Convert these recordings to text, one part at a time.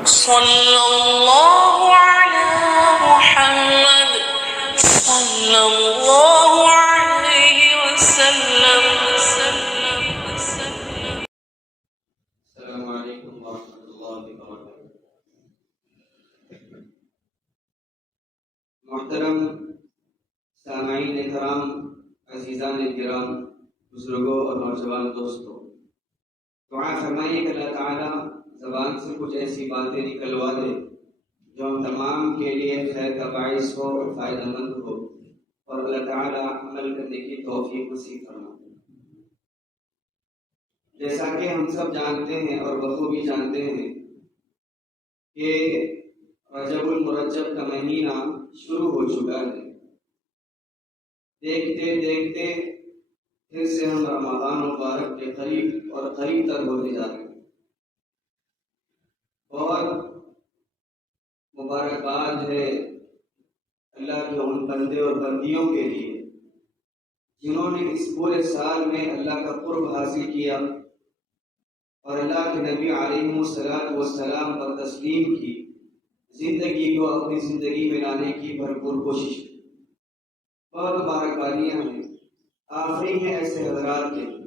صلی اللہ علی محمد صلی اللہ علیہ وسلم. السلام علیکم ورحمۃ اللہ وبرکاتہ. محترم سامعین کرام، عزیزان کرام، بزرگوں اور نوجوان دوستوں، دعا فرمائیے کہ اللہ تعالیٰ زبان سے کچھ ایسی باتیں نکلوا دے جو ہم تمام کے لیے خیر کا باعث ہو اور فائدہ مند ہو، اور اللہ تعالیٰ عمل کرنے کی توفیق نصیب فرمائے. جیسا کہ ہم سب جانتے ہیں اور بخوبی جانتے ہیں کہ رجب المرجب کا مہینہ شروع ہو چکا ہے. دیکھتے دیکھتے پھر سے ہم رمضان مبارک کے قریب اور قریب تر ہوتے جا رہے ہیں. اور مبارکباد ہے اللہ کے ان بندے اور بندیوں کے لیے جنہوں نے اس پورے سال میں اللہ کا قرب حاصل کیا اور اللہ کے نبی علیہ السلام پر تسلیم کی، زندگی کو اپنی زندگی میں لانے کی بھرپور کوشش کی. بہت مبارکبادیاں ہیں، آخری ہیں ایسے حضرات کے لیے،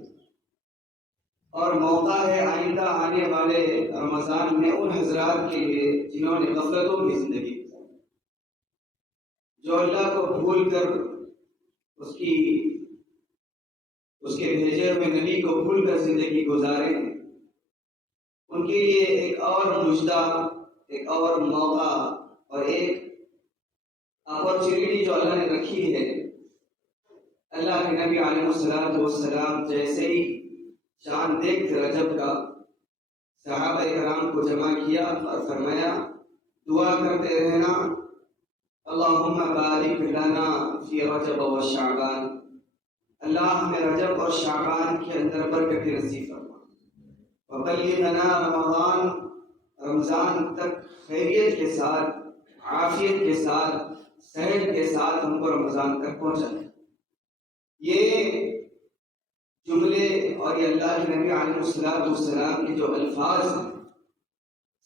اور موقع ہے آئندہ آنے والے رمضان میں ان حضرات کے لیے جنہوں نے غفلتوں کی زندگی گزاری، جو اللہ کو بھول کر اس کے بھیجے ہوئے نبی کو بھول کر زندگی گزارے ہیں. ان کے لیے ایک اور مجدہ، ایک اور موقع اور ایک اپرچونٹی جو اللہ نے رکھی ہے. اللہ کے نبی علیہ السلام جیسے ہی چاند دیکھتے رجب کا صحابہ کرام کو جمع کیا اور فرمایا دعا کرتے رہنا اللہم بارک لنا فی رجب و شعبان، اللہ ہمیں رجب اور شعبان کے اندر برکت نصیب فرما، وبلغنا رمضان تک خیریت کے ساتھ، عافیت کے ساتھ، صحت کے ساتھ ہم کو رمضان تک پہنچا. یہ جملے اور یہ اللہ کے نبی علیہ السلام کے جو الفاظ ہیں،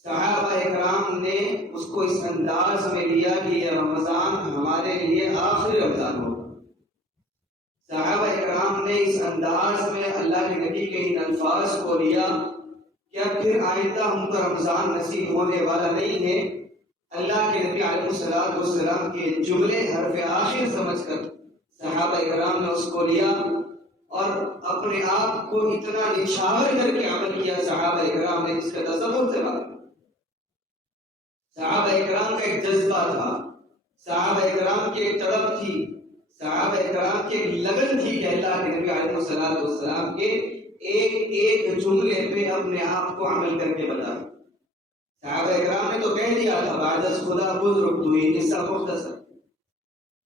صحابہ اکرام نے اس کو اس انداز میں لیا کہ یہ رمضان ہمارے لیے آخری رمضان ہوگا. صحابہ اکرام نے اس انداز میں اللہ کے نبی کے ان الفاظ کو لیا کہ اب پھر آئندہ ہم کو رمضان نصیب ہونے والا نہیں ہے. اللہ کے نبی علیہ السلام کے جملے حرف آخر سمجھ کر صحابہ اکرام نے اس کو لیا اور اپنے آپ کو اتنا نچھاور کر کے عمل کیا. صحابہ اکرام نے اس کا تصور سے بات، صحابہ اکرام کا ایک جذبہ تھا، صحابہ اکرام کی ایک طلب تھی، صحابہ اکرام کی ایک لگن تھی کہ اللہ کے نبی علیہ السلام کے ایک ایک جملے پہ اپنے آپ کو عمل کر کے بتائے. صحابہ اکرام نے تو کہہ دیا تھا بعد از خدا بزرگ دوئی قصہ مختصر،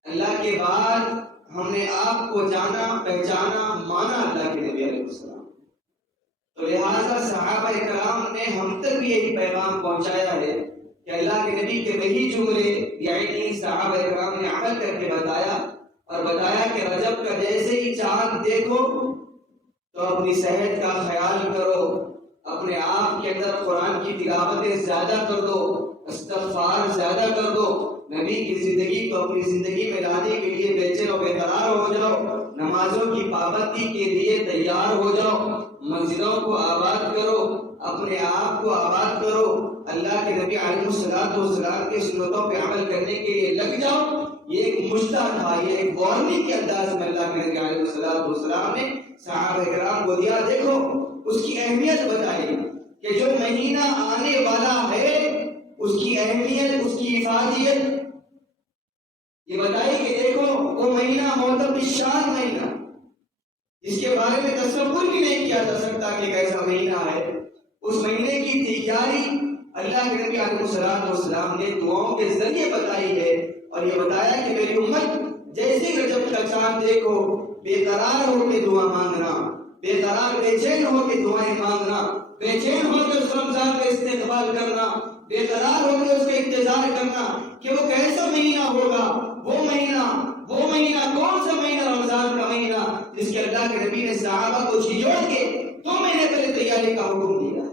اللہ کے بعد ہم نے آپ کو جانا، پہچانا، مانا اللہ کے نبی علیہ السلام. تو لہٰذا صحابہ اکرام نے ہم تک بھی یہی پیغام پہنچایا ہے کہ اللہ کے نبی کے وہی جملے یعنی صحابہ اکرام نے عمل کر کے بتایا، اور بتایا کہ رجب کا جیسے ہی چاند دیکھو تو اپنی صحت کا خیال کرو، اپنے آپ کے اندر قرآن کی تلاوتیں زیادہ کر دو، استغفار زیادہ کر دو، نبی کی زندگی کو اپنی زندگی میں لانے کے لیے بے چین و بے قرار ہو جاؤ، نمازوں کی پابندی کے لیے تیار ہو جاؤ، منزلوں کو آباد کرو، اپنے آپ کو آباد کرو، اللہ کے نبی علیہ السلام کے سنتوں پہ عمل کرنے کے لیے لگ جاؤ. یہ ایک مشتہ تھا، یہ ایک وارننگ کے انداز میں اللہ کے نبی علیہ السلام نے صحابہ کرام کو دیا. دیکھو اس کی اہمیت بتائی کہ جو مہینہ آنے والا ہے اس کی اہمیت، اس کی افادیت یہ بتائی کہ دیکھو وہ مہینہ معتبر شان مہینہ جس کے بارے میں تصور بھی نہیں کیا جا سکتا کہ کیسا مہینہ ہے. اس مہینے کی تیاری اللہ کے نبی علیہ السلام نے دعاؤں کے ذریعے بتائی ہے، اور یہ بتایا کہ میری امت جیسے رجب کا چاند دیکھو بے قرار ہو کے دعا مانگنا، بے قرار بے چین ہو کے دعائیں مانگنا، بے چین ہو کے اس رمضان کا استقبال کرنا، بے قرار ہو کے اس کا انتظار کرنا کہ وہ کیسا مہینہ ہوگا. وہ مہینہ کون سا مہینہ؟ رمضان کا مہینہ جس کے اللہ کے نبی نے صحابہ کو جھنجھوڑ کے 2 مہینے پہلے تیاری کا حکم دیا.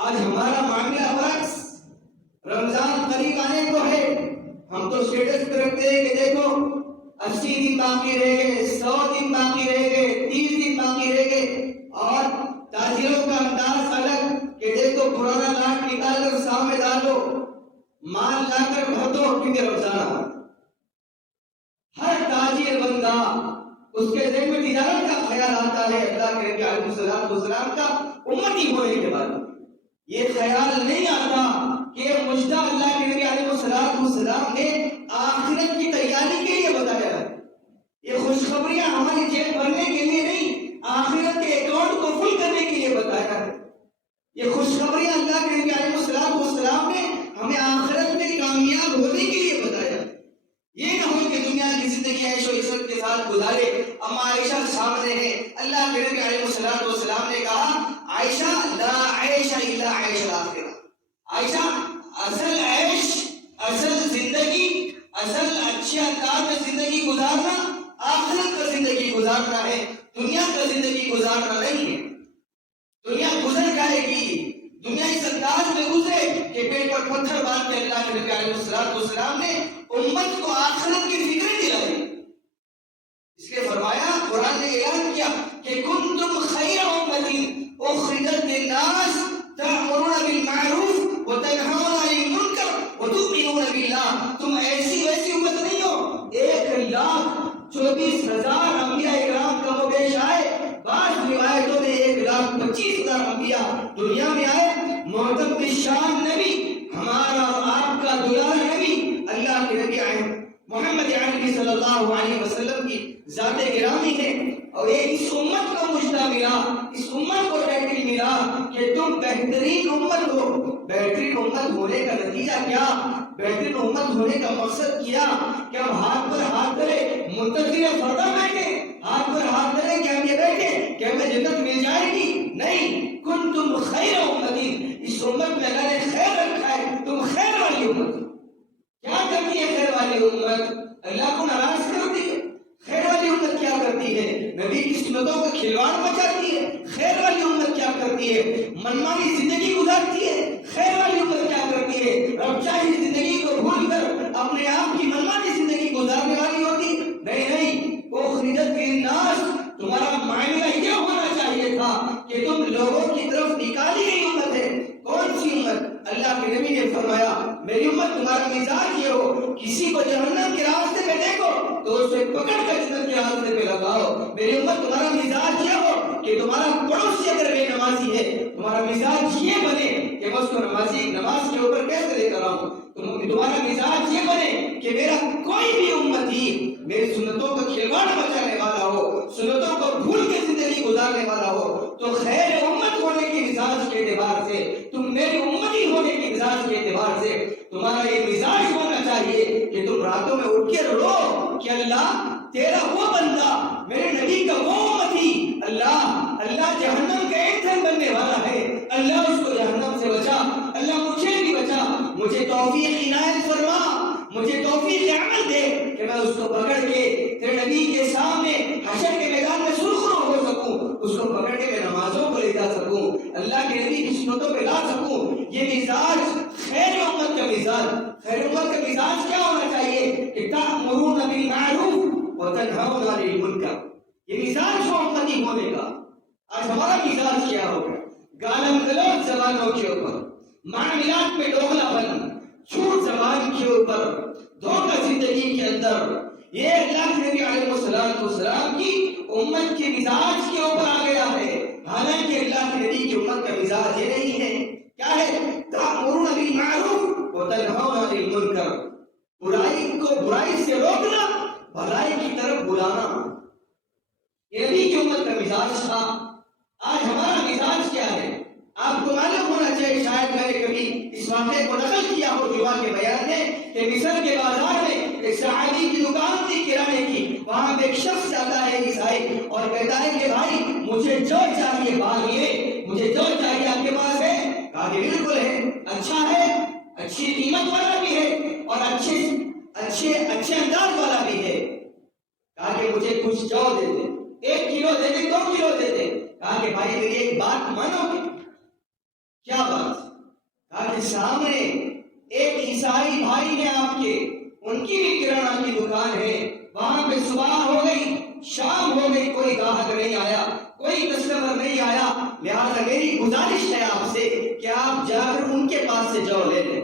آج ہمارا معاملہ برعکس، رمضان قریب آنے کو ہے، ہم تو اسٹیٹس پہ رکھتے ہیں کہ دیکھو 80 دن باقی رہ گئے، 100 دن باقی رہ گئے، 30 دن باقی رہ گئے، اور تاجروں کا انداز الگ کہ دیکھو پرانا لاٹ نکال کر سامنے ڈالو، مال لا کر بھر دو کیونکہ رمضان آ رہا ہے۔ ہر تاجر بندہ اس کے ذہن میں تجارت کا خیال آتا ہے، اللہ کے نبی علیہ الصلوۃ والسلام کا امتی ہونے کے بعد یہ خیال نہیں آتا کہ مجدہ اللہ کے نبی علیہ الصلوۃ والسلام نے آخرت کی تیاری کے لیے بتایا ہے۔ یہ خوشخبریاں ہماری جیب بھرنے کے لیے نہیں، آخرت کے اکاؤنٹ کو فل کرنے کے لیے بتایا ہے۔ یہ خوشخبریاں اللہ کے نبی علیہ الصلوۃ والسلام نے ہمیں آخرت میں کامیاب ہونے کے لیے بتایا ہے۔ یہ نہ ہو کہ دنیا کی زندگی عیش و عشرت کے ساتھ گزارے۔ اما عائشہ سامنے ہے، اللہ کے نبی علیہ الصلوۃ والسلام نے کہا عائشہ لا عیش الا عیش الاخرہ، عائشہ اصل عیش، اصل زندگی، اصل اچھے انداز میں زندگی گزارنا آخرت کا زندگی گزارنا ہے، دنیا کا زندگی گزارنا نہیں ہے۔ دنیا گزر جائے گی، دنیا اس انداز میں گزرے کہ پیٹ پر پتھر باندھ کے اللہ کے نبی علیہ الصلوۃ والسلام نے امت کو آخرت کی فکر دلائی۔ اس لیے فرمایا، قرآن نے اعلان کیا کہ کنتم خیر امۃ اخرجت للناس تأمرون بالمعروف وتنہون عن المنکر وتؤمنون باللہ، تم ایسی ویسی امت نہیں ہو۔ 1,24,000 انبیاء اکرام کم و بیش آئے، بعض روایتوں میں 1,25,000 انبیاء دنیا میں آئے، معظم بالشان نبی، ہمارا آپ کا دلال نبی اللہ کے نبی آئے محمد عربی صلی اللہ علیہ وسلم کی ذات گرامی ہے، اور اس امت کو مجدہ ملا، اس امت کو ٹائٹل ملا کہ تم بہترین امت ہو۔ بہترین امت ہونے کا نتیجہ کیا؟ بہترین امت ہونے کا مقصد کیا کہ ہم ہاتھ پر ہاتھ دھرے منتظر فردا بیٹھے، ہاتھ پر ہاتھ دھرے کہ ہم یہ بیٹھے کہ ہمیں جنت مل جائے گی؟ نہیں، کنتم خیر امت، اس امت میں اللہ نے خیر رکھا ہے، تم خیر والی امت۔ کیا کرتی ہے خیر والی امت؟ اللہ کو ناراض کرتی ہے۔ خیر والی امت کیا کرتی ہے؟ نبی کی سنتوں کا کھلواڑ مچاتی ہے۔ خیر والی امت کیا کرتی ہے؟ منمانی زندگی گزارتی ہے۔ خیر والی امت کیا کرتی ہے؟ رب چاہی زندگی کو بھول کر اپنے آپ کی منمانی زندگی گزارنے والی ہوتی؟ نہیں، اخرجت للناس، تمہارا معاملہ یہ ہونا چاہیے تھا کہ تم لوگوں کی طرف نکالی گئی امت ہے۔ کون سی امت؟ اللہ کے نبی نے فرمایا میری امت تمہارا مزاج یہ ہو، کسی کو جہنم کے راستے پہ دیکھو تو اسے پکڑ کر جنت کے راستے پہ لگاؤ۔ میری امت تمہارا مزاج یہ ہو کہ تمہارا پڑوسی اگر بے نمازی ہے، تمہارا مزاج یہ بنے کہ میں اس کو نماز کے اوپر کیسے لے کر آؤں۔ تمہارا مزاج یہ بنے کہ میرا کوئی بھی امتی میری سنتوں کا کھلواڑ مچانے والا ہو، سنتوں کو بھول کے زندگی گزارنے والا ہو۔ تو خیر امت ہونے کے مزاج کے اعتبار سے، تم میری امتی ہونے کے مزاج کے اعتبار سے تمہارا یہ مزاج ہونا چاہیے کہ تم راتوں میں اٹھ کے رو کہ اللہ تیرا وہ بندہ، میرے نبی کا وہ امتی، اللہ جہنم کا ایندھن بننے والا ہے، اللہ اس کو جہنم سے بچا، اللہ مجھے بھی بچا، مجھے توفیق عنایت فرما، مجھے توفیق عمل دے کہ میں اس کو پکڑ کے تیرے نبی کے سامنے حشر کے میدان میں سرخرو ہو سکوں، اس کو پکڑ کے میں نمازوں کو لے جا سکوں، اللہ کے نبی کی سنتوں پہ لا سکوں۔ یہ مزاج خیر امت کا مزاج، خیر امت کا مزاج کیا ہونا چاہیے کہ تأمرون بالمعروف وتنہون عن المنکر، یہ مزاج ہو امتی ہونے کا۔ آج ہمارا مزاج کیا ہوگا؟ گالم گلوچ زبانوں کے اوپر، معاملات میں ڈوغلا بن، جھوٹ زبان کے اوپر، دھوکہ زندگی کے اندر، یہ اللہ کے نبی علیہ الصلوۃ والسلام کی امت کے مزاج کے اوپر آ گیا ہے۔ حالانکہ اللہ کے نبی کی امت کا مزاج یہ نہیں ہے۔ کیا ہے؟ تأمرون بالمعروف وتنہون عن المنکر، برائی کو برائی سے روکنا، بھلائی کی طرف بلانا، یہ نبی کی امت کا مزاج تھا۔ آج ہمارا مزاج کیا ہے؟ آپ کو معلوم ہونا چاہیے، شاید میں نے کبھی اس واقعے کو نقل کیا ہو جمعہ کے بیان میں، کہ مصر کے بازار میں ایک صحابی کی دکان تھی کرانے کی، وہاں پہ ایک شخص جاتا ہے عیسائی اور کہتا ہے کہ بھائی مجھے جو چاہیے باغ یہ، مجھے جو چاہیے آپ کے پاس ہے؟ کہا کہ بالکل ہے، اچھا ہے، اچھی قیمت والا بھی ہے اور اچھے انداز والا بھی ہے۔ کہا کہ مجھے کچھ جو دے دے، 1 کلو دے دے، 2 کلو دے دے۔ کہا کہ بھائی میری ایک بات مانو گے؟ کیا بات؟ کہا کہ سامنے ایک عیسائی بھائی ہیں آپ کے، ان کی بھی کرانہ کی دکان ہے، وہاں پہ صبح ہو گئی، شام ہو گئی، کوئی گاہک نہیں آیا، کوئی کسٹمر نہیں آیا، لہٰذا میری گزارش ہے آپ سے کہ آپ جا کر ان کے پاس سے جو لے لیں۔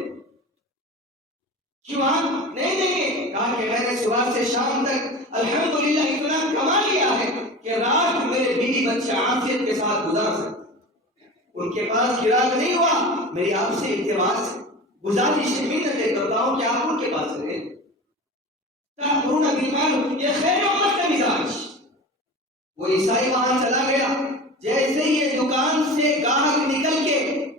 کیوں آپ نہیں دیں گے؟ کہا کہ میں نے صبح سے شام تک الحمدللہ اتنا کما لیا ہے کہ رات میرے بیوی بچے عافیت کے ساتھ گزار سکتے۔ ان کے پاس چراغ نہیں ہوا، میری آپ سے التماس گزارش منتیں کرتا ہوں کہ آپ ان کے پاس رہیں۔ تأمرون بالمعروف، یہ خیر امت کا مزاج۔ وہ عیسائی وہاں چلا گیا، جیسے ہی یہ دکان سے گاہک نکل کے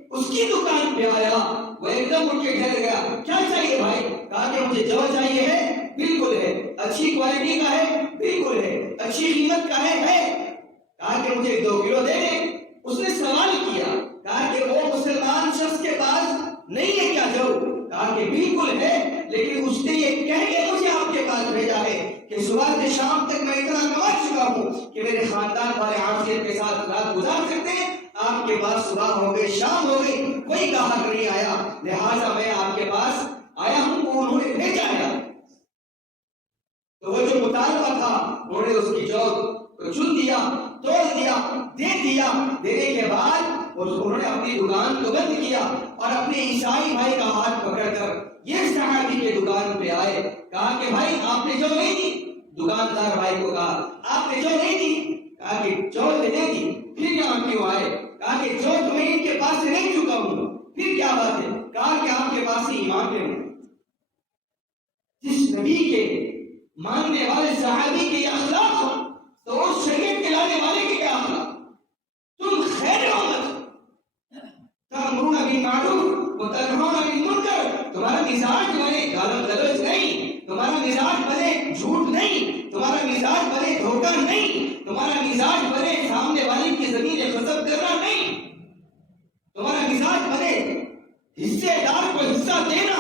اس کی دکان پہ آیا، وہ ایک دم اٹھ کے ٹھہر گیا۔ کیا چاہیے بھائی؟ کہا کہ مجھے جو چاہیے ہے، بالکل ہے، اچھی کوالٹی کا ہے، بالکل ہے، اچھی قیمت کا ہے۔ کہا کہ مجھے 2 کلو دے دیں۔ اس نے سوال کیا، کہا کہ وہ مسلمان شخص کے پاس نہیں ہے کیا جو؟ کہا کہ بالکل ہے، لیکن اس نے یہ کہہ کے مجھے آپ کے پاس بھیجا ہے کہ صبح سے شام تک میں اتنا کما چکا ہوں کہ میرے خاندان والے عافیت کے ساتھ رات گزار سکتے ہیں۔ آپ کے پاس صبح ہو گئی، شام ہو گئی، کوئی گاہک نہیں آیا، لہٰذا میں آپ کے پاس آیا ہوں، وہ انہوں نے بھیجا ہے۔ تو وہ جو مطالبہ تھا انہوں نے اس کی جوت کو چن دیا، توڑ دیا، دے دیا۔ دینے کے بعد انہوں نے اپنی دکان کو بند کیا اور اپنے عیسائی بھائی کا ہاتھ پکڑ کر یہ صحابی کے دکان پہ آئے۔ کہا کہ بھائی آپ نے جو نہیں دی، دکاندار بھائی کو کہا آپ نے جو نہیں دی، کہا کہ جو نہیں دی، پھر یہاں کیوں آئے؟ کہا کہ جو تمہیں ان کے پاس سے نہیں چکا ہوں، پھر کیا بات ہے؟ کہا کہ آپ کے پاس ہی ایمان کے ہوں۔ جس نبی کے ماننے والے صحابی کے اخلاق ہو تو اس شریعت کے لانے والے کے کیا اخلاق؟ تم خیر امت، تأمرون بالمعروف وتنہون عن المنکر۔ تمہارا مزاج بنے گالم گلوچ نہیں، تمہارا مزاج بنے جھوٹ نہیں، تمہارا مزاج بنے دھوکہ نہیں، تمہارا مزاج بنے سامنے والے کی زمین غصب کرنا نہیں، تمہارا مزاج بنے حصے دار کو حصہ دینا،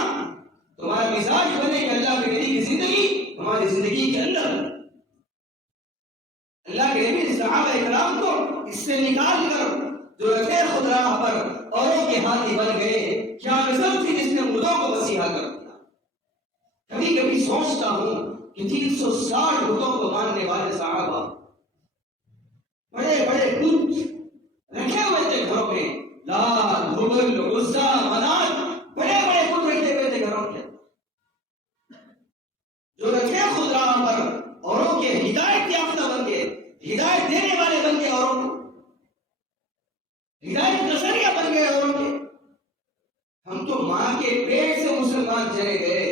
تمہارا مزاج بنے کہ اللہ کے نبی کی زندگی ہماری زندگی کے اندر، اللہ کے نبی صحابہ اکرام کو اس سے نکال کر جو رکھے خود راہ پر اوروں کے ہاتھی بن گئے۔ کیا نظر تھی جس نے مردوں کو مسیحا کر دیا۔ کبھی کبھی سوچتا ہوں کہ 360 بتوں کو ماننے والے صحابہ بڑے بڑے بت رکھے ہوئے تھے گھروں میں، لات، ہبل، عزا، منات، بڑے بڑے بت رکھے ہوئے تھے گھروں کے، جو رکھے خود راہ پر اوروں کے ہدایت یافتہ بن کے، ہدایت دینے والے بن کے، اوروں کو ہدایت کا ذریعہ بن گئے اوروں کے۔ ہم تو ماں کے پیٹ سے مسلمان چلے گئے،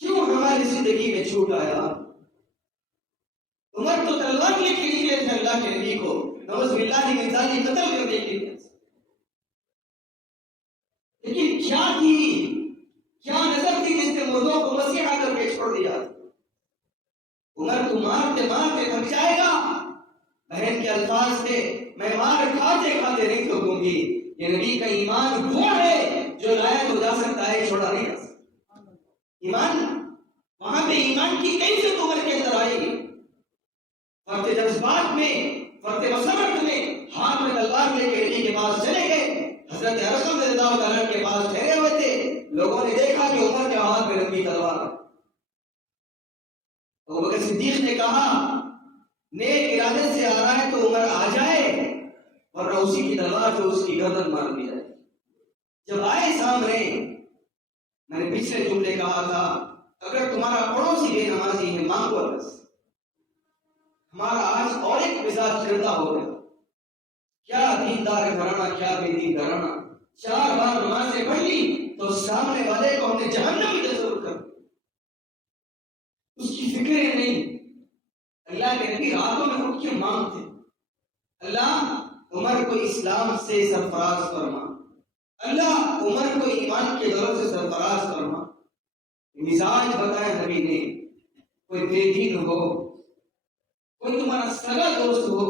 کیوں ہماری زندگی میں چھوٹ آیا؟ عمر تو تلوار لے کے لیے تھے اللہ کے نبی کو نعوذ باللہ من ذالک قتل کرنے کے لیے، لیکن کیا تھی، کیا نظر تھی جس نے مردوں کو مسیحا کر کے چھوڑ دیا؟ عمر تو مارتے مارتے تھک جائے گا، بہن کے الفاظ تھے میں مار کھاتے کھاتے نہیں تھکوں گی۔ یہ نبی کا ایمان وہ ہے جو لایا تو جا سکتا ہے، چھوڑا نہیں جا سکتا۔ ایمان وہاں پہ ایمان کی کیفیت عمر کے اندر آئی، فرط جذبات میں، فرط مسرت میں، ہاتھ میں تلوار لے کے نبی کے پاس چلے گئے۔ حضرت ارقم رضی اللہ تعالیٰ عنہ کے پاس ٹھہرے ہوئے تھے، لوگوں نے دیکھا کہ عمر کے ہاتھ میں لمبی تلوار۔ ابوبکر صدیق نے کہا نیک ارادے سے آ رہا ہے تو عمر آ جائے، ورنہ اسی کی تلوار سے اس کی گردن مار دی جائے۔ جب آئے سامنے، میں نے پچھلے جملے کہا تھا اگر تمہارا پڑوسی بے نمازی ہے مانگو بس۔ ہمارا آج اور ایک مزاج چلتا ہو گیا، کیا دیندار گھرانہ کیا بے دین گھرانہ، 4 بار نمازیں پڑھ لی تو سامنے والے کو ہم نے جہنم میں تصور کر، اس کی فکریں نہیں۔ اللہ کے نبی راتوں میں اٹھ کے مانگتے اللہ عمر کو اسلام سے سرفراز فرما، اللہ عمر کو ایمان کے دور سے سرفراز فرما۔ مزاج بتایا نبی نے، کوئی بے دین ہو، کوئی تمہارا سگا دوست ہو،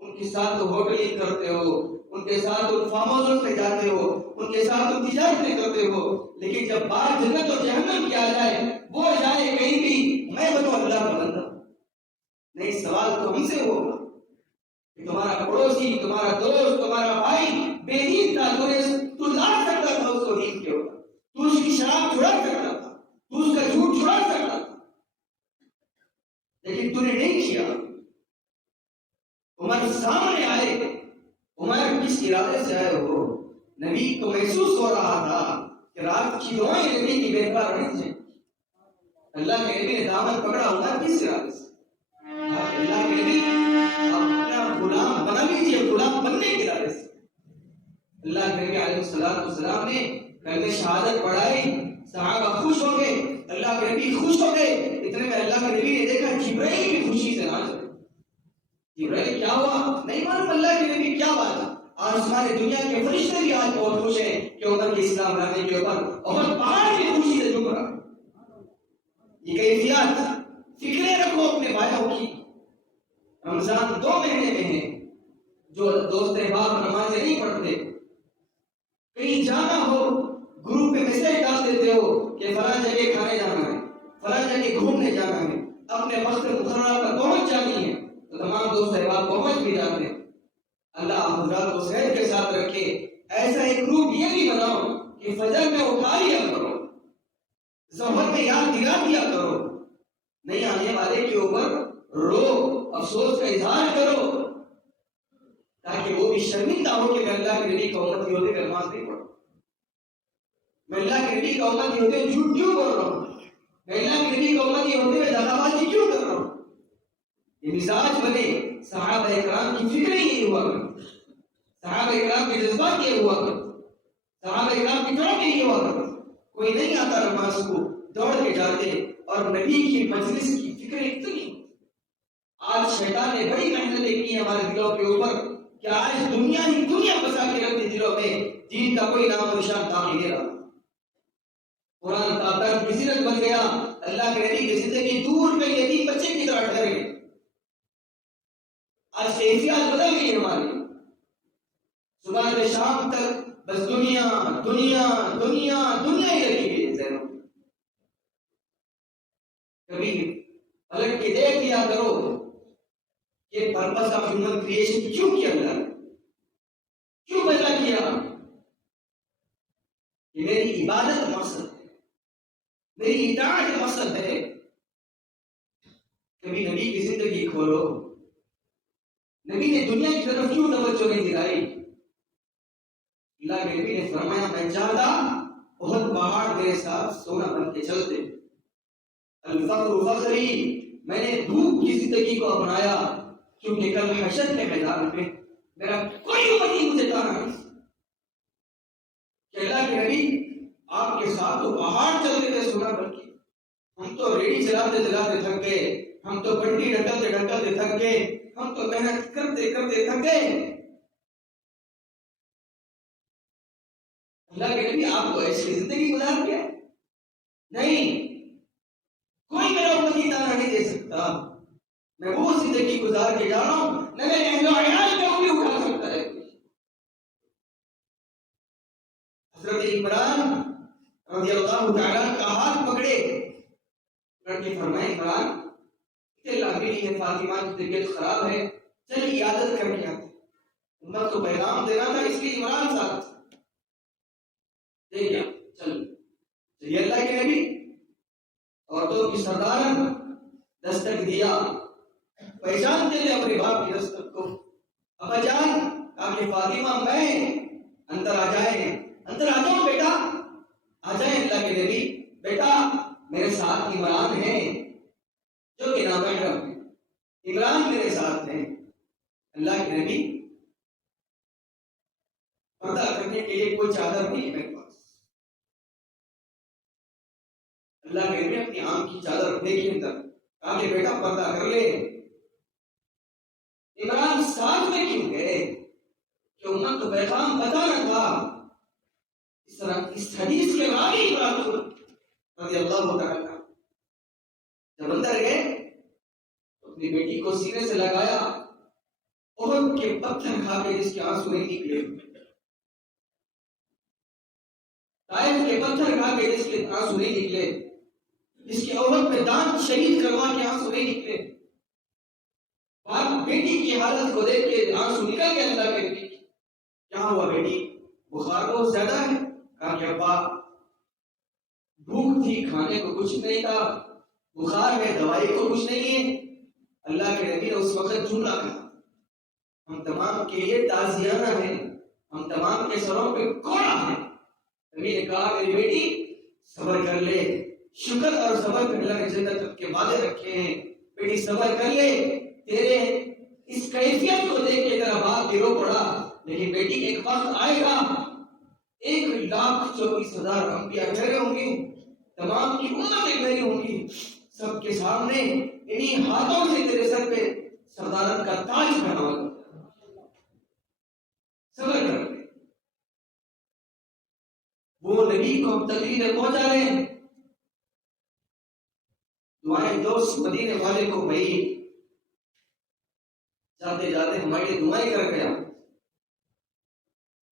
ان کے ساتھ تو ہوٹلنگ کرتے ہو، ان کے ساتھ تم فارم ہاؤس پہ جاتے ہو، ان کے ساتھ تم تجارتیں کرتے ہو، لیکن جب بات جنت اور جہنم کی آ جائے، وہ جائے کہیں بھی، میں بتاؤ اللہ کا بندہ نہیں، سوال تو ہم سے ہوگا کہ تمہارا پڑوسی، تمہارا دوست، تمہارا بھائی بے دین تھا، تو لا سکتا تھا اس کو دین کے اوپر، تو اس کی شراب چھڑا سکتا تھا، تو اس کا جھوٹ چھڑا سکتا تھا، لیکن تو نے نہیں کیا۔ عمر سامنے آئے، عمر کس ارادے سے آئے ہو؟ نبی کو محسوس ہو رہا تھا کہ رات کی دعائیں نبی کی بےکار نہیں تھیں۔ اللہ کے نبی نے دامن پکڑا، عمر کس ارادے سے؟ اللہ کے نبی اپنا غلام بنا لیجیے، غلام بننے کے ارادے سے۔ اللہ کے نبی علیہ السلام نے کلمہ شہادت پڑھائی، صحابہ خوش ہو گئے، اللہ کے نبی خوش ہو گئے۔ اتنے میں اللہ کے نبی نے دیکھا جبرائیل بھی خوشی سے ناچ رہے۔ جبرائیل کیا ہوا نہیں معلوم، اللہ کے نبی کیا بات ہے؟ آسمان دنیا کے فرشتے بھی آج بہت خوش ہیں کہ عمر کے اسلام لانے کے اوپر، اور پہاڑ بھی خوشی سے جھوم رہا ہے۔ یہ کیفیات فکریں رکھو اپنے بھائیوں کی۔ رمضان 2 مہینے میں ہے، جو دوست احباب نمازیں نہیں پڑھتے، کہیں جانا ہو گروپ میں میسج ڈال دیتے ہو کہ فلاں جگہ کھانے جانا ہے، فلاں جگہ گھومنے جانا ہے، اپنے وقت مقررہ پر پہنچ جانی ہے، تو تمام دوست احباب پہنچ بھی جاتے ہیں۔ اللہ حضرات کو صحت کے ساتھ رکھے۔ ایسا ایک گروپ یہ بھی بناؤ کہ فجر میں اٹھا لیا کرو، ظہر میں یاد دلا دیا کرو، نہیں آنے والے کے اوپر رو، افسوس کا اظہار کرو، تاکہ وہ بھی شرمندہ ہو کہ میں اللہ کے نبی کا امتی ہوتے ہوئے نماز نہیں پڑھا، میں اللہ کے نبی کا امتی ہوتے ہوئے جھوٹ کیوں بول رہا ہوں، میں اللہ کے نبی کا امتی ہوتے ہوئے دغا بازی کیوں کر رہا ہوں۔ یہ مزاج بنے۔ صحابہ اکرام کی فکریں یہ ہوا کرتی، صحابہ اکرام کے جذبات یہ ہوا کرتے، صحابہ اکرام کی طرف یہ ہوا کرتے۔ کوئی نہیں آتا نماز کو دوڑ کے جاتے، اور نبی کی مجلس کی فکریں اتنی۔ آج شیطان نے بڑی محنتیں کی ہمارے دلوں کے اوپر کہ آج دنیا ہی دنیا بسا کے رکھتے دلوں میں، دین کا کوئی نام و نشان باقی نہیں رہا۔ قرآن کا درد کی زینت بن گیا، اللہ کے نبی کی زندگی دور میں یتیم بچے کی طرح ٹھہر گئی۔ آج کیفیات بدل گئی ہماری، صبح سے شام تک بس دنیا دنیا دنیا دنیا ہی لگی ہوئی ہے ذہنوں میں۔ کبھی پلٹ کے دیکھ لیا کرو یہ پرپس آف ہیومن کریشن کیوں کیا اللہ نے، کیوں پیدا کیا؟ کہ میری عبادت مقصد ہے، میری اطاعت مقصد ہے۔ کبھی نبی کی زندگی کھولو، نبی نے دنیا کی طرف کیوں توجہ نہیں دلائی؟ اللہ کے نبی نے فرمایا میں چاہتا بہت پہاڑ میرے ساتھ سونا بن کے چلتے، الفقر فخری، میں نے دھوپ کی زندگی کو اپنایا کیونکہ کل حشر کے میدان میں میرا کوئی امتی مجھے تانا نہیں۔ کہ اللہ کے نبی آپ کے ساتھ تو پہاڑ چلتے تھے سونا بن کے، ہم تو ریڑھی چلاتے چلاتے تھک گئے، ہم تو بنڈی ڈھکلتے ڈھکلتے تھک گئے، ہم تو محنت کرتے کرتے تھک گئے۔ اللہ کے نبی آپ کو ایسی زندگی گزار کے نہیں، کوئی میرا امتی تانا نہیں دے سکتا، میں وہ زندگی گزار کے جا رہا ہوں، نہ میں اہل و عیال کا انگلی اٹھا سکتا ہے۔ حضرت عمران رضی اللہ تعالیٰ کا ہاتھ پکڑے، پکڑ کے فرمائے عمران اللہ میری ہے، فاطمہ کی طبیعت خراب ہے، چل عیادت کر کے آتے، امت کو پیغام دینا تھا، اس لیے عمران ساتھ دیکھ گیا، چل چلیے اللہ کے نبی عورتوں کی سردارن دستک دیا، پہچانتے تھے اپنے باپ کی دستک کو، ابا جان کہا کہ فاطمہ میں اندر آ جائیں، اندر آ جاؤ بیٹا، آ جائیں اللہ کے نبی، بیٹا میرے ساتھ عمران ہے جو کہ نامحرم ہے، عمران میرے ساتھ ہیں۔ اللہ کے نبی پردہ کرنے کے لیے کوئی چادر نہیں ہے میرے پاس، اللہ کے نبی اپنی آنکھ کی چادر رکھنے کے اندر کہا کہ بیٹا پردہ کر لے۔ عمران ساتھ میں کیوں گئے؟ کہ امت کو پیغام بتانا تھا۔ اس طرح اس حدیث کے راوی عمران رضی اللہ تعالیٰ جب اندر گئے تو اپنی بیٹی کو سینے سے لگایا، احد کے پتھر کھا کے جس کے آنسو نہیں نکلے، طائف کے پتھر کھا کے جس کے آنسو نہیں نکلے، جس کے احد پہ دانت شہید کروا کے آنسو نہیں نکلے، بیٹی کی حالت کو دیکھ کے آنسو نکل کے اللہ کے نبی کیا ہوا بیٹی بخار بہت زیادہ ہے؟ کہا کہ ابا بھوک تھی کھانے کو کچھ نہیں تھا بخار ہے دوائی کو کچھ نہیں ہے اللہ کے نبی نے اس وقت جملہ کہا ہم تمام کے لیے تعزیانہ ہیں ہم تمام کے سروں پہ کوڑا ہے نبی نے کہا میری بیٹی صبر کر لے شکر اور صبر پہ اللہ نے جنت کے وعدے رکھے ہیں بیٹی صبر کر لے تیرے اس کیفیت کو دیکھ کے تیرا باپ رو پڑا لیکن بیٹی ایک وقت آئے گا 1,24,000 انبیاء ٹھہرے ہوں گے تمام کی امتیں میری ہوں گی سب کے سامنے انہی ہاتھوں سے تیرے سر پہ صدارت کا تاج پہنا صبر کر لے وہ نبی کو تقریر پہنچا رہے ہیں دعائیں دوست مدینے والے کو بھائی جاتے جاتے ہمارے لیے دعائیں کر گیا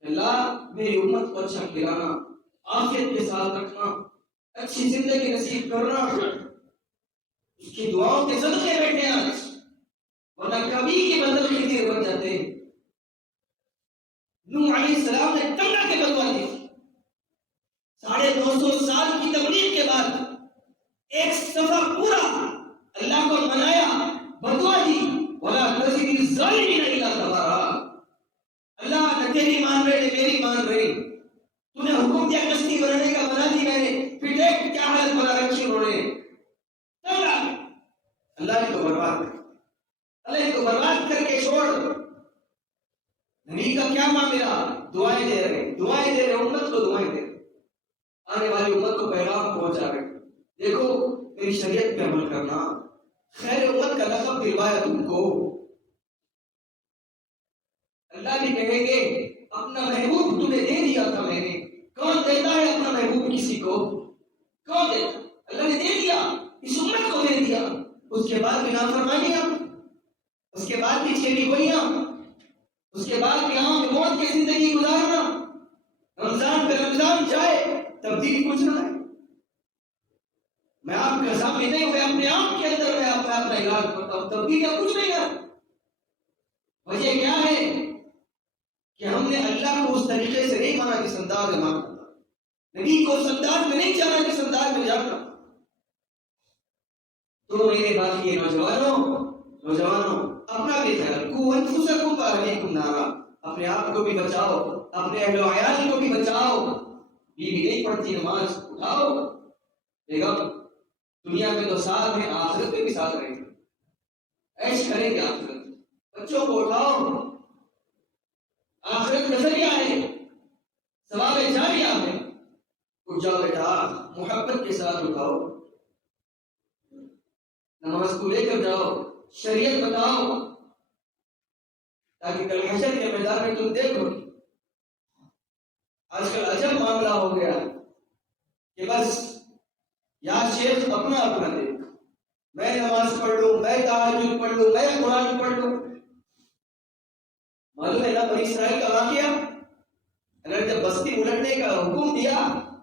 اللہ میری امت کو اچھا کھلانا عافیت کے ساتھ رکھنا اچھی زندگی نصیب کرنا اس کی دعاؤں کے صدقے بیٹھے آج ورنہ کبھی کی بدل کی دیر بن جاتے ہیں نوح علیہ السلام نے ٹنگا کے بدوا دی 250 سال کی تبلیغ کے بعد ایک صفحہ پورا اللہ کو منایا بدوا دی ولا تزد الظالمین الا تبارا اللہ نہ تیری مان رہے نہ میری مان رہے تو نے حکم دیا کشتی بنانے کا بنا دی میں نے پھر دیکھ کیا حالت بنا رکھی انہوں نے اللہ نے تو برباد کر اللہ نے تو برباد کر کے چھوڑ نبی کا کیا معاملہ دعائیں دے رہے امت کو دعائیں دے رہے آنے والی امت کو پیغام پہنچا رہے دیکھو میری شریعت پہ عمل کرنا خیر امت کا لقب دلوایا تم کو اللہ بھی کہیں گے اپنا محبوب تمہیں دے دیا تھا میں نے کون دیتا ہے اپنا محبوب کسی کو کون دیتا اللہ نے دے دیا اس امت کو دے دیا اس کے بعد بھی نافرمانیاں اس کے بعد بھی چھیڑی گوئیاں اس کے بعد بھی عام موت کی زندگی گزارنا رمضان پہ رمضان جائے تبدیلی کچھ نہ ہے میں آپ کے سامنے نہیں ہوئے اپنے آپ کے اندر میں اپنا علاج کرتا ہوں تبدیلیاں کچھ نہیں ہے وجہ کیا ہے کہ ہم نے اللہ کو اس طریقے سے نہیں مانا جس انداز میں مانتا تھا نبی کو اس انداز میں نہیں جانا جس انداز میں جانا تو میرے باقی نوجوانوں اپنا بھی خیال کو انفسکم فاہلیکم نارا اپنے آپ کو بھی بچاؤ اپنے اہل و عیال کو بھی بچاؤ بیوی نہیں پڑھتی نماز اٹھاؤ بیگم دنیا میں تو ساتھ ہیں آخرت میں بھی ساتھ رہیں گے عیش کریں گے آخرت بچوں کو اٹھاؤ آخرت نظریہ ہے ثواب جاریہ ہے اٹھ جاؤ بیٹا محبت کے ساتھ اٹھاؤ نماز کو لے کر جاؤ شریعت بتاؤ تاکہ کل حشر کے میدان میں تم دیکھو آج کل عجب معاملہ ہو گیا کہ بس یا شیخ اپنا دیکھ میں نماز پڑھ لوں میں تہجد پڑھ لوں میں قرآن پڑھ لوں معلوم ہے نا بنی اسرائیل کا واقعہ اللہ نے جب بستی الٹنے کا حکم دیا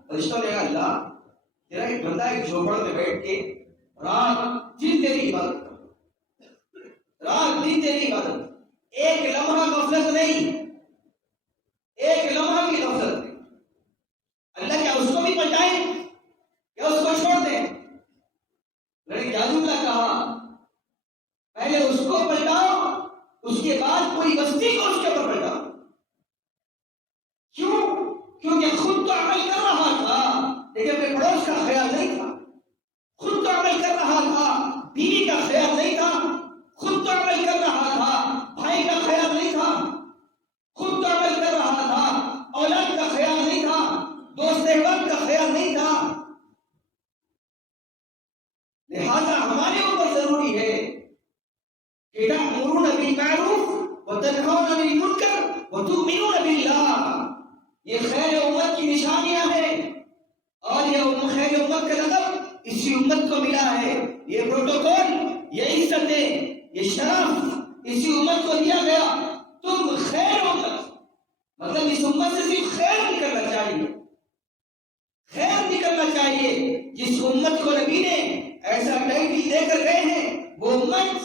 فرشتوں نے کہا اللہ تیرا ایک بندہ ایک جھوپڑ میں بیٹھ کے رات دن تیری عبادت رات دن تیری عبادت ایک لمحہ غفلت نہیں ایک لمحہ کی غفلت نہیں اللہ کیا اس کو بھی پلٹائیں یا اس کو چھوڑ دیں لیکن کیا جملہ کہا پہلے اس کو پلٹاؤ اس کے بعد پوری بستی کو اس کے اوپر پلٹاؤ کیوں کیونکہ خود تو عمل کر رہا تھا لیکن اپنے پڑوس کا خیال نہیں تھا خود تو عمل کر رہا تھا بیوی کا خیال نہیں تھا خود تو عمل کر رہا تھا بھائی کا خیال نہیں تھا خود تو عمل کر رہا تھا اولاد کا خیال نہیں تھا دوست احباب کا خیال نہیں تھا لہذا ہمارے اوپر ضروری ہے کہ تأمرون بالمعروف وتنهون عن المنکر وتؤمنون باللہ یہ خیر امت کی نشانیاں ہیں اور یہ خیر امت کا لقب اسی امت کو ملا ہے یہ پروٹوکول یہ عزتیں یہ شرف اسی امت کو دیا گیا تم خیر امت مطلب اس امت سے صرف خیر نکلنا چاہیے خیر نکلنا چاہیے جس امت کو نبی نے ایسا ٹائٹل دے کر گئے ہیں وہ امت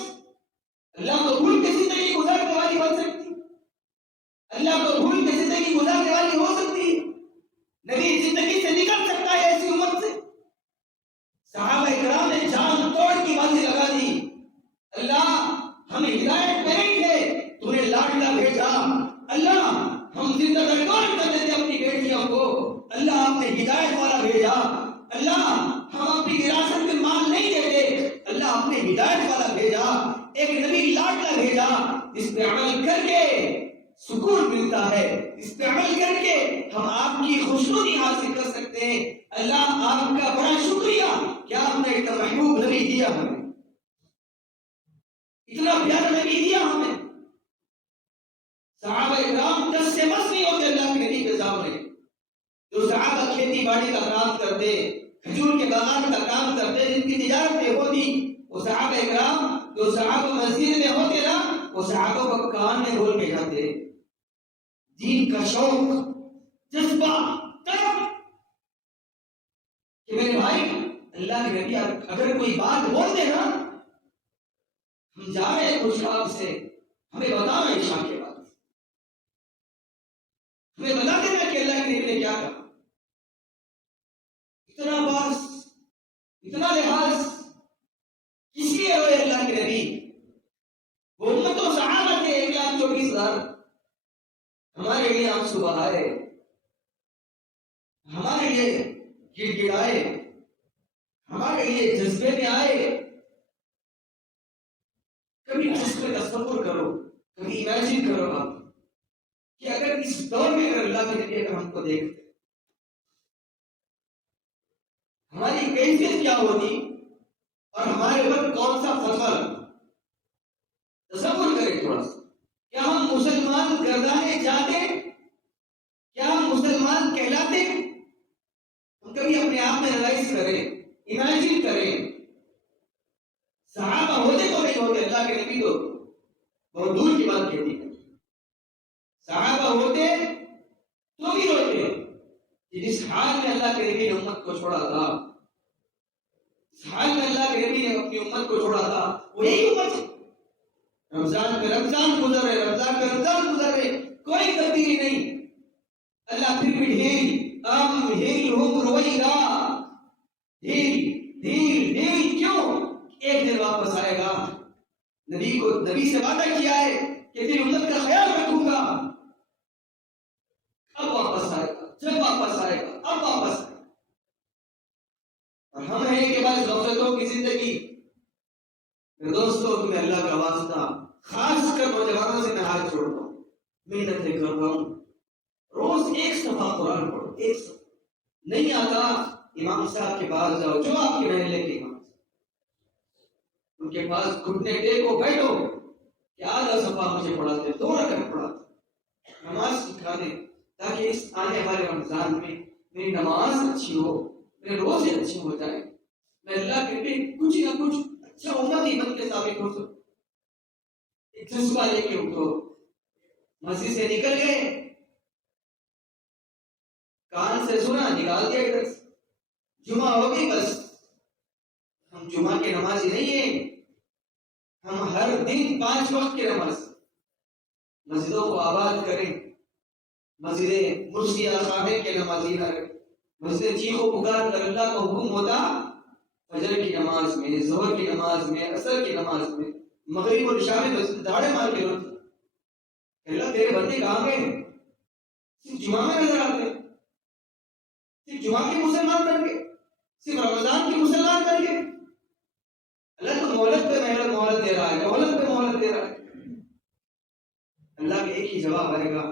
اللہ کو بھول کے بھیجا. اللہ ہم اپنی وراثت میں مال نہیں دیتے, اللہ اپنے ہدایت والا بھیجا, ایک نبی لاڈلا بھیجا جس پہ عمل کر کے سکون ملتا ہے, اس پہ عمل کر کے ہم آپ کی خوشنودی حاصل کر سکتے ہیں. اللہ آپ کا بڑا شکریہ کہ آپ نے اتنا محبوب نبی دیا ہمیں, اتنا پیارا نبی دیا ہمیں. صحابہ کرام 10 سے بس نہیں ہوتے اللہ کے نبی کے سامنے. جو صحابہ کھیتی باڑی کا کام کرتے, کھجور کے باغات کا کام کرتے, جن کی تجارتیں ہوتی, وہ صحابہ کرام جو صحابہ مسجد میں ہوتے نا, وہ صحابہ کو کان میں بول کے جاتے. دین کا شوق, جذبہ, طلب کہ میرے بھائی اللہ کے نبی اگر کوئی بات بول دے نا, ہم جا رہے ہیں کچھ آپ سے, ہمیں بتانا عشاء کے بعد, ہمیں بتا دینا کہ اللہ کے نبی نے کیا کہا. اتنا باس, اتنا لحاظ کس لیے ہوئے اللہ کے نبی. وہ امت و صحابہ تھے 1,24,000. ہمارے لیے آنسو بہائے, ہمارے لیے گڑ گڑائے, ہمارے لیے جذبے میں آئے. کبھی اس پہ تصور کرو, کبھی امیجن کرو آپ کہ اگر اس دور میں اگر اللہ کے نبی اگر ہم کو دیکھتے, ہماری کیفیت کیا ہوتی اور ہمارے اوپر کون سا فضل. تصور کریں تھوڑا سا, کیا ہم مسلمان گردانے جاتے, کیا ہم مسلمان کہلاتے. ہم کبھی اپنے آپ میں انالائز کریں, امیجن کریں. صحابہ ہوتے تو نہیں ہوتے, اللہ کے نبی تو بہت دور کی بات کہتی ہے. صحابہ ہوتے تو بھی ہوتے کہ جس حال میں اللہ کے نبی نے امت کو چھوڑا تھا, اس حال میں اللہ کے نبی نے اپنی امت کو چھوڑا تھا, وہی امت رمضان پہ رمضان گزر رہے, رمضان پہ رمضان گزر رہے, کوئی تبدیلی نہیں. اللہ پھر بھی ڈھیل ام ہل ہم روئیگا, ڈھیل ڈھیل ڈھیل کیوں, ایک دن واپس آئے گا. نبی سے وعدہ کیا ہے کہ تیری امت کا خیال رکھوں گا. اب واپس آئے گا, جب واپس آئے گا, اب واپس آئے گا. اور ہم ہیں کہ بس غفلتوں کی زندگی. میرے دوستو, تمہیں اللہ کا واسطہ, خاص کر نوجوانوں سے میں ہاتھ جوڑتا ہوں, محنتیں کر رہا ہوں, روز ایک صفحہ قرآن پڑھو, ایک صفحہ. نہیں آتا امام صاحب کے پاس جاؤ, جو آپ کے محلے کے امام, ان کے پاس گھٹنے ٹیکو, بیٹھو کہ آدھا صفحہ مجھے پڑھاتے, 2 رکعت پڑھاتے, نماز سکھا دیں, تاکہ اس آنے والے رمضان میں میری نماز اچھی ہو, میرے روزے اچھے ہو جائیں, میں اللہ کے لیے کچھ نہ کچھ اچھا امتی بن کے ثابت ہو سکوں. ایک جذبہ لے کے اٹھو. مسجد سے نکل گئے, کان سے سنا, نکال دیا ادھر سے, جمعہ ہو گئی, بس ہم جمعہ کی نمازی نہیں ہیں. ہم ہر دن 5 وقت کی نماز, مسجدوں کو آباد کریں, مسجد مرسیہ صاحب کے نمازی نہ رہیں. مسجد چیخو پکار کر اللہ کا حکم ہوتا فجر کی نماز میں, ظہر کی نماز میں, عصر کی نماز میں, مغرب اور عشاء میں داڑے مار کے روتے, اللہ تیرے بندے کہاں گئے, صرف جمعہ میں نظر آتے, صرف جمعہ کے مسلمان بن گئے, صرف رمضان کے مسلمان بن گئے. اللہ تو مہلت پہ مہلت دے رہا ہے, مہلت پہ مہلت دے رہا ہے. اللہ کے ایک ہی جواب آئے گا,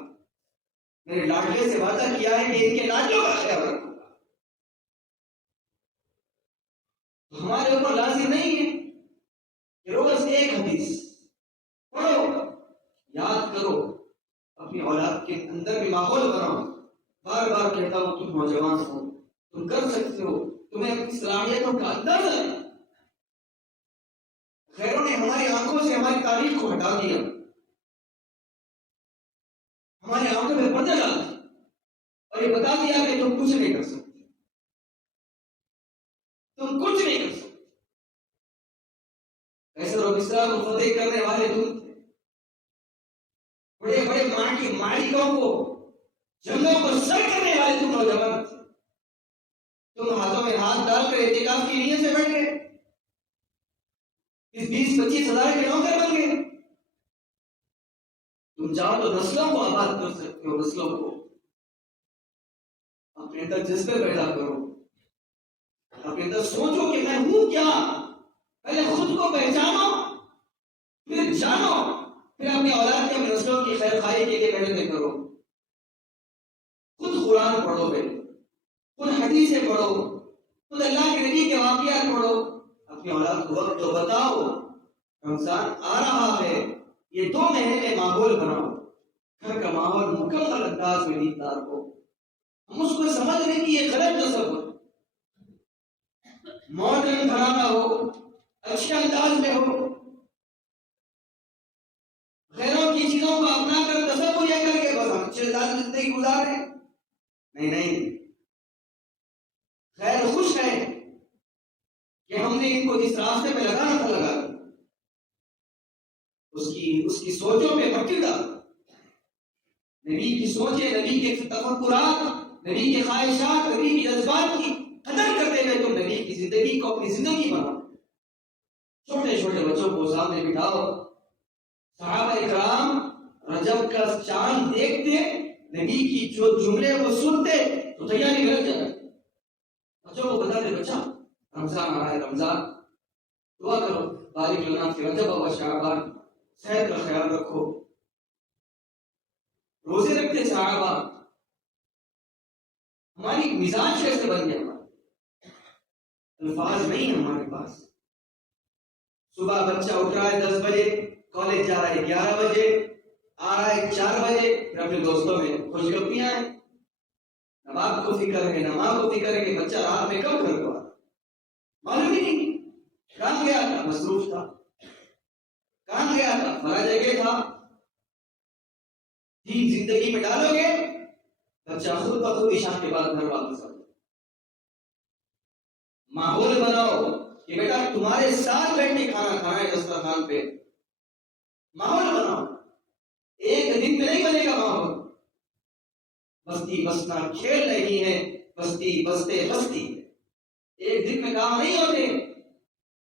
میرے لاڈلے سے وعدہ کیا ہے کہ ان کے لاڈلوں کا خیال رکھوں گا. ہمارے اوپر لازم نہیں ہے کہ روز ایک حدیث پڑھو, یاد کرو, اپنی اولاد کے اندر بھی ماحول بناؤ. بار بار کہتا ہوں, تم نوجوان ہو, تم کر سکتے ہو, تمہیں اپنی صلاحیتوں کا اندازہ ہے. خیروں نے ہماری آنکھوں سے ہماری تاریخ کو ہٹا دیا, ہماری آنکھوں میں پردہ ڈال دیا اور یہ بتا دیا کہ تم کچھ نہیں کر سکتے, تم کچھ نہیں کر سکتے. ایسے اور اسلام کو فتح کرنے والے تم تھے, بڑے بڑے مالکوں کو, جنگوں کو سر کرنے والے تم نوجوان تھے. تم ہاتھوں میں ہاتھ ڈال کر اعتکاف کی نیت سے بیٹھ گئے, اس 20-25 ہزار کے نوکر بن گئے. تم چاہو تو نسلوں کو آباد کر سکتے ہو, نسلوں کو. اپنے اندر جذبے پیدا کرو, اپنے اندر سوچو کہ میں ہوں کیا. پہلے خود کو پہچانو، پھر جانو، پھر اپنی اولاد کے نسلوں کی خیر خواہی کے لیے محنتیں کرو. خود قرآن پڑھو، خود حدیثیں پڑھو، خود اللہ کے نبی کے واقعات پڑھو. اپنی اولاد کو وقت تو بتاؤ رمضان آ رہا ہے، یہ 2 مہینے میں ماحول بناؤ، گھر کا ماحول مکمل انداز میں دیندار ہو. ہم اس کو سمجھ رہے کہ یہ غلط تصور، ماڈرن گھرانہ ہو، اچھے انداز میں ہو، غیروں کی چیزوں کو اپنا کر تصور یہ کر کے بس ہم اچھے انداز میں زندگی گزار رہے ہیں. نہیں، غیر خوش ہے کہ ہم نے ان کو جس راستے میں لگانا تھا لگا دیا. اس کی سوچوں پہ مٹی ڈال. نبی کی سوچیں، نبی کے تفکرات، نبی کے خواہشات، نبی کے جذبات کی قدر کرتے ہوئے تم نبی کی زندگی کو اپنی زندگی بناؤ. چھوٹے چھوٹے بچوں کو سامنے بٹھاؤ. صحابہ اکرام رجب کا چاند دیکھتے، نبی کی جو جملے وہ سنتے تو تیاری میں لگ جاتے. بچوں کو بتاتے بچہ رمضان آ رہا ہے، رمضان دعا کرو، بارک لنا فی رجب و شعبان، صحت کا خیال رکھو. روزے رکھتے صحابہ. ہماری مزاج کیسے بن گیا؟ الفاظ نہیں ہمارے پاس. صبح بچہ اٹھ رہا ہے 10 بجے، کالج جا رہا ہے 11 بجے، آ رہا ہے 4 بجے، پھر اپنے دوستوں میں خوش گپیاں ہیں. نماز کو فکر ہے، نماز کو فکر ہے کہ بچہ رات میں کب گھر کو آ، معلوم ہی نہیں کہاں گیا تھا، مصروف تھا، کہاں گیا تھا، فلاں جگہ تھا. دین زندگی میں ڈالو گے بچہ خود بخود عشاء کے بعد گھر واپس آ. ماحول بناؤ کہ بیٹا تمہارے ساتھ بیٹھ کے کھانا کھانا ہے دسترخوان پہ. ماحول بناؤ. ایک دن میں نہیں بنے گا ماحول. بستی بسنا کھیل نہیں ہے، بستی بستے بستی. ایک دن میں کام نہیں ہوتے،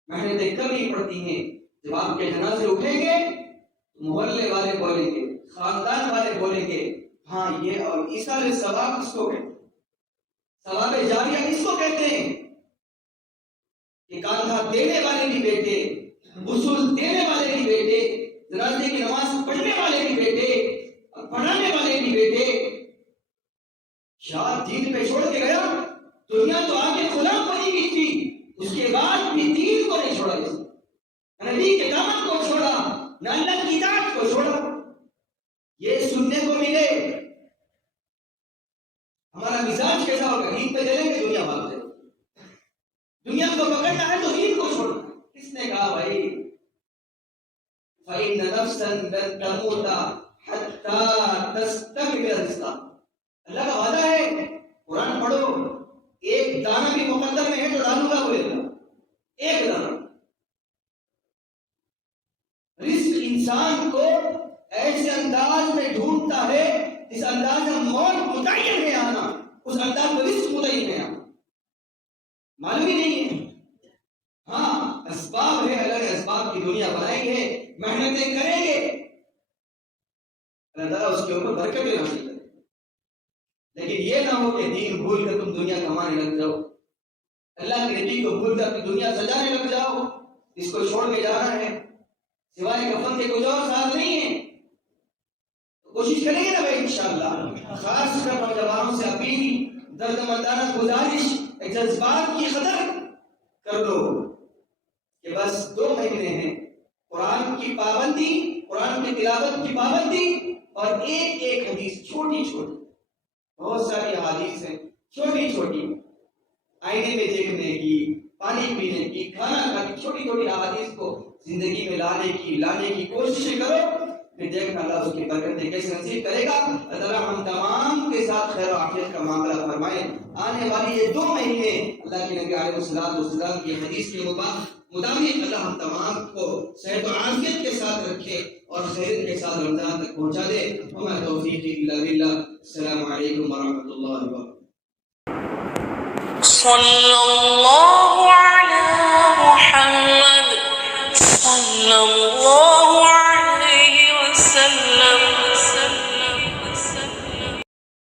محنتیں کرنی پڑتی ہیں. جب آپ کے جنازے اٹھیں گے محلے والے بولیں گے، خاندان والے بولیں گے ہاں یہ اور ایصال ثواب کس کو کہتے ہیں؟ ثواب جاریہ کس کو کہتے ہیں؟ کہ کاندھا دینے والے بھی بیٹے، غسل دینے والے بھی بیٹے، جنازے کی نماز پڑھنے والے بھی بیٹے اور پڑھانے والے بھی بیٹے. شاہ دین پہ چھوڑ کے گیا، دنیا تو آگے غلام بنی گئی تھی، اس کے بعد بھی دین کو نہیں چھوڑا. اس نے نبی کے دامن کو چھوڑا، نہ اللہ کی اطاعت کو چھوڑا. یہ سننے کو ملے. ہمارا مزاج کیسا ہوگا؟ دین پہ چلیں گے دنیا بھاگ جائے. دنیا کو پکڑنا ہے تو دین کو چھوڑنا. کس نے کہا بھائی فَإِنَّ نَفْسًا لَن تَمُوتَ حَتَّى تَسْتَكْمِلَ رِزْقَهَا. اللہ کا وعدہ ہے، قرآن پڑھو، ایک دانہ بھی مقدر میں ہے تو ڈالوں گا بولے گا. ایک دانہ. رزق انسان کو ایسے انداز میں ڈھونڈتا ہے اس انداز میں موت متعین ہے آنا، اس انداز میں رزق متعین ہے آنا. معلوم ہی نہیں ہے. ہاں اسباب ہے، اللہ نے اسباب کی دنیا بنائی ہے، محنتیں کریں گے اللہ تعالیٰ اس کے اوپر برکتیں نازل کرے. لیکن یہ نہ ہو کہ دین بھول کر تم دنیا کمانے لگ جاؤ، اللہ کے نبی کو بھول کر تم دنیا سجانے لگ جاؤ. اس کو چھوڑ کے جانا ہے، سوائے کفن کے کچھ اور ساتھ نہیں ہے. کوشش کریں گے نا بھائی انشاءاللہ. خاص کر نوجوانوں سے اپیل، درد مندانہ گزارش، جذبات کی قدر کر لو کہ بس 2 مہینے ہیں. قرآن کی پابندی، قرآن کی تلاوت کی پابندی اور ایک حدیث چھوٹی چھوٹی، بہت ساری احادیث ہیں چھوٹی چھوٹی، آئینے میں دیکھنے کی، پانی پینے کی، کھانا کھانے کی چھوٹی چھوٹی احادیث کو زندگی میں لانے کی کوشش کرو. پھر دیکھنا اللہ اس کی برکتیں کیسے نصیب کرے گا. اللہ ہم تمام کے ساتھ خیر و عافیت کا معاملہ فرمائے. آنے والی یہ 2 مہینے اللہ کے نبی علیہ السلام کی حدیث کے مطابق اللہ ہم تمام کو صحت و عافیت کے ساتھ رکھے اور خیر کے ساتھ رمضان تک پہنچا دے. وما توفیقی الا باللہ. السلام علیکم ورحمۃ اللہ وبرکاتہ. صلی اللہ علی محمد صلی اللہ